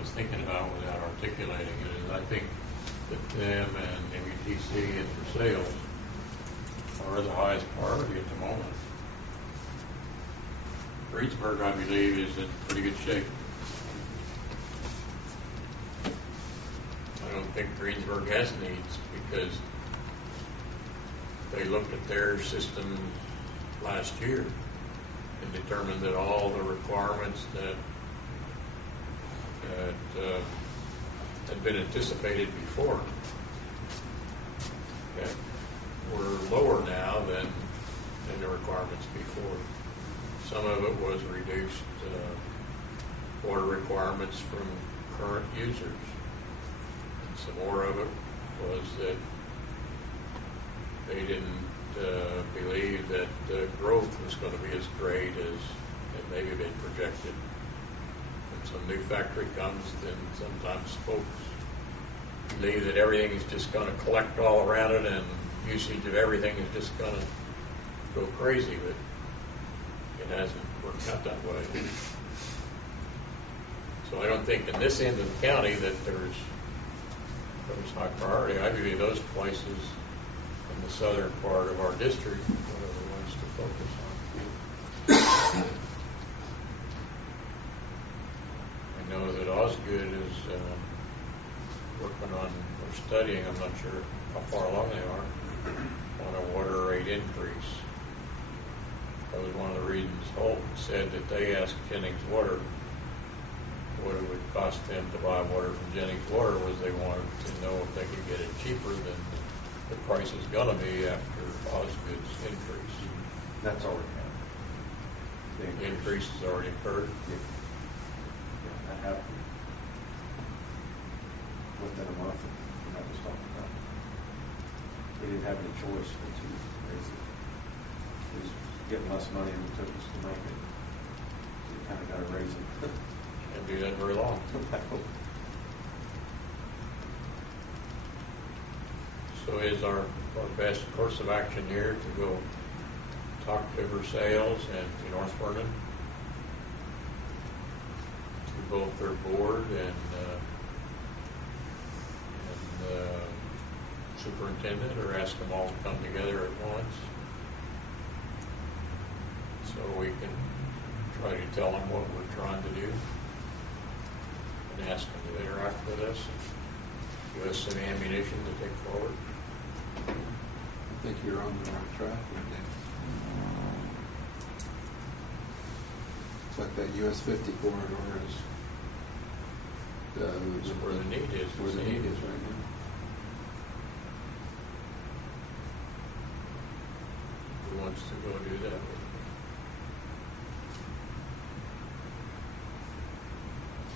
was thinking about without articulating it is I think that them and MUTC and their sales are the highest priority at the moment. Greensburg, I believe, is in pretty good shape. I don't think Greensburg has needs because they looked at their system last year and determined that all the requirements that had been anticipated before were lower now than the requirements before. Some of it was reduced water requirements from current users. And some more of it was that they didn't believe that growth was going to be as great as it maybe been projected. When some new factory comes, then sometimes folks believe that everything is just going to collect all around it and usage of everything is just going to go crazy, but it hasn't worked out that way. So I don't think in this end of the county that there's high priority. I believe those places in the southern part of our district are the ones to focus on. I know that Osgood is working on or studying, I'm not sure how far along they are, on a water rate increase. That was one of the reasons Holt said that they asked Jennings Water what it would cost them to buy water from Jennings Water, was they wanted to know if they could get it cheaper than the price is going to be after Osgood's increase. That's already happened. The increase has already occurred. Yeah, that happened within a month. And I was talking about. We didn't have any choice but to raise it. It was getting less money than it took us to make it. So we kind of got to raise it. Can't do that very long. So is our best course of action here to go talk to Versailles and to North Vernon, to both their board and superintendent, or ask them all to come together at once so we can try to tell them what we're trying to do and ask them to interact with us and give us some ammunition to take forward. I think you're on the right track with that. It's like that US 50 corridor is where the need is. Where the need is right now. Who wants to go do that with me?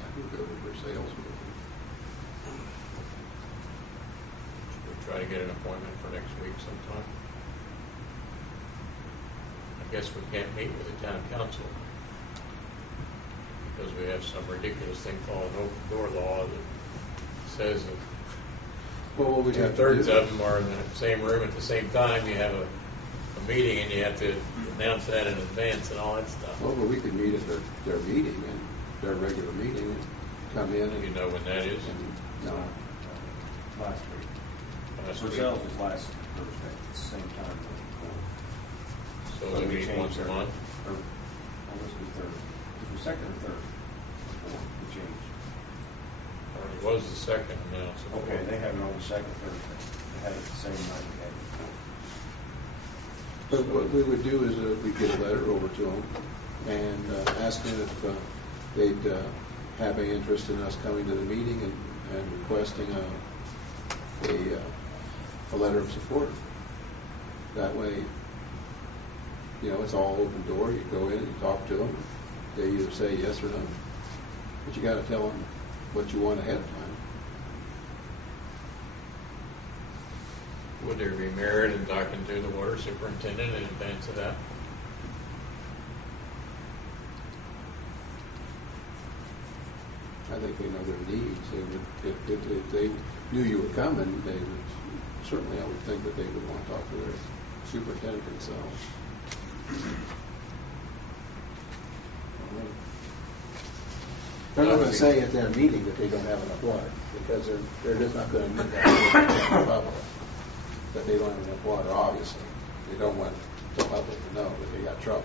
I can go to Versailles with you. We'll try to get an appointment for next week sometime. I guess we can't meet with the town council because we have some ridiculous thing called an open door law that says that Well, what we'd have to two-thirds do- of them are in the same room at the same time. You have a meeting and you have to announce that in advance and all that stuff. Well, but we could meet at their meeting and their regular meeting and come in and You know when that is? no. Last week. Last week. Versailles was last Thursday at the same time. So they meet once a month? Or, this was third. It was second or third. We changed. Or it was the second announcement. Okay, they have it on the second Thursday. They had it the same night we had it. But what we would do is we get a letter over to them and ask them if they'd have any interest in us coming to the meeting and requesting a letter of support. That way, it's all open door. You go in and you talk to them. They either say yes or no. But you got to tell them what you want ahead of time. Would there be merit in talking to the water superintendent in advance of that? I think they know their needs. They would, if they knew you were coming, they would certainly. I would think that they would want to talk to their superintendent themselves. They're not going to say at their meeting that they don't have enough water, because they're just not going to admit that that they don't have enough water, obviously. They don't want the public to know that they got trouble.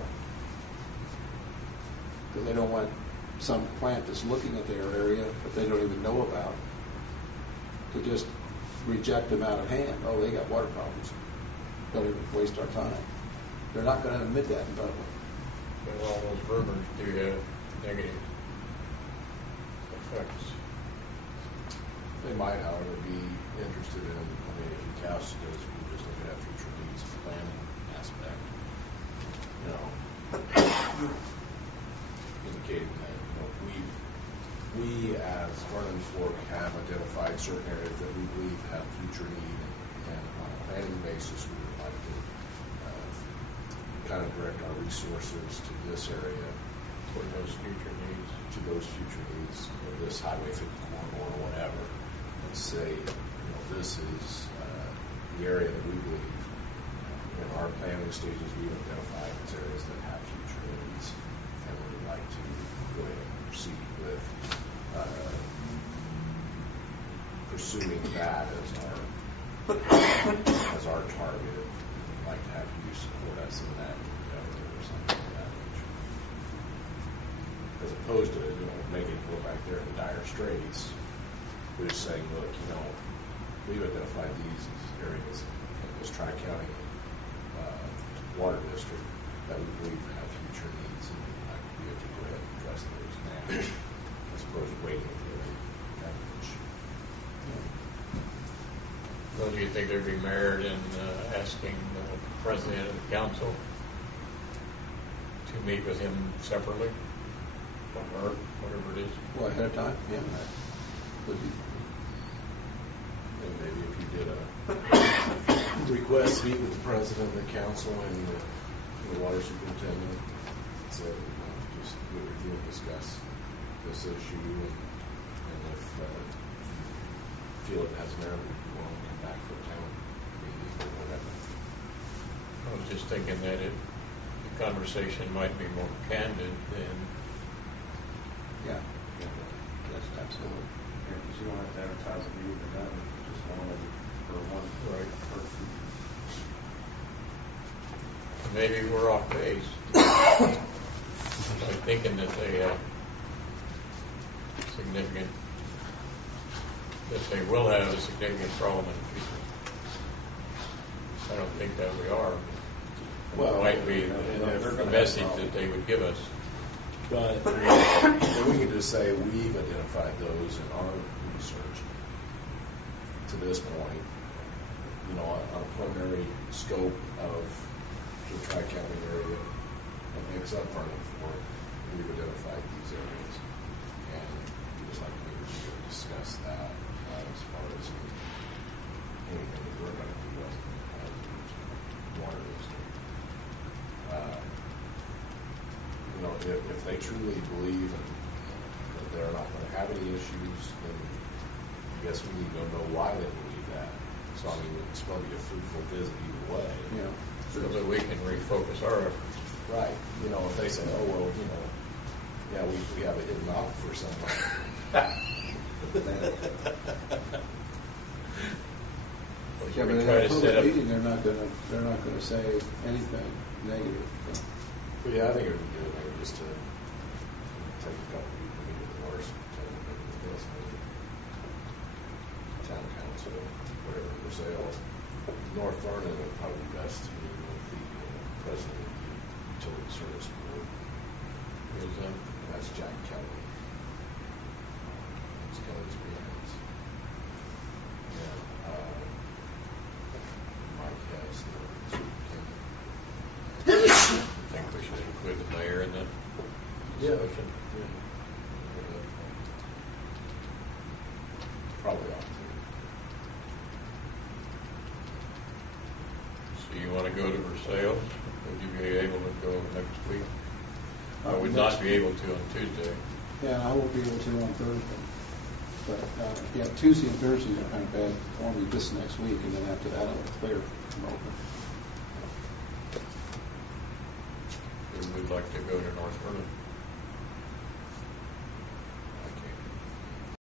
Because they don't want some plant that's looking at their area that they don't even know about to just reject them out of hand. Oh, they got water problems. Don't even waste our time. They're not going to admit that in public. But all those rumors do have negative effects. They might, however, be interested in, I mean, if you cast it as we just look at future needs planning aspect, you know, indicating that, you know, we as Vernon Fork have identified certain areas that we believe have future need, and on a planning basis, we would like to kind of direct our resources to this area, Toward those future needs. to those future needs, or this Highway 50 corridor or whatever, and say, you know, this is the area that we believe in our planning stages we've identified as areas that have future needs, and we would like to go ahead and proceed with pursuing that as our target. We'd like to have you support us in that endeavor or something like that nature. As opposed to, you know, making it look like they're in dire straits. We're just saying, look, you know, we've identified these areas in this Tri-County water district that we believe have future needs, and we'd like to be able to go ahead and address those now, as opposed to waiting until that issue. Well, do you think there'd be merit in asking the president of the council to meet with him separately? Or whatever it is? Well, ahead of time, yeah. That would be. And maybe if you did a request, meet with the president of the council and the water superintendent, so just review and discuss this issue, and if you feel it has merit, we want to come back for a town meeting or whatever. I was just thinking that the conversation might be more candid than. Yeah. That's absolutely. Yeah, because you don't have to advertise a meeting or nothing, just one for one Right. person. Maybe we're off base. I'm thinking that they have that they will have a significant problem in the future. I don't think that we are. Well, It might be they're the gonna message have that they would give us. But we can just say we've identified those in our research to this point, you know, on a preliminary scope of the Tri-County area that makes up Vernon Fork. We've identified these areas, and we just like to be able to discuss that as far as anything that we're going to do as water district. You know, if they truly believe that they're not going to have any issues, then I guess we need to know why they believe that. So, I mean, it's going to be a fruitful visit either way. Yeah. So that we can refocus our efforts. Right. You know, if they say, oh, well, you know, yeah, we have a hidden aquifer somewhere. Yeah, but We in try a to set public up. meeting, they're not going to say anything negative. So. But yeah, I think it would be good maybe just to take a couple of people, meet with the water superintendent, maybe with this, maybe town council, whatever, for sale. North Vernon would probably be best to meet with the president of the utility service board. Who's that? That's Jack Kelly. It's Kelly's Beans. Yeah. Mike has the superintendent. I think we should include the mayor in the discussion. Probably ought to. So you want to go to Versailles? Would you be able to go next week? I would Next not be able to on Tuesday. Yeah, I won't be able to on Thursday. But yeah, Tuesday and Thursday are kind of bad for me this next week, and then after that I'll clear. I'm open. We would like to go to North Vernon.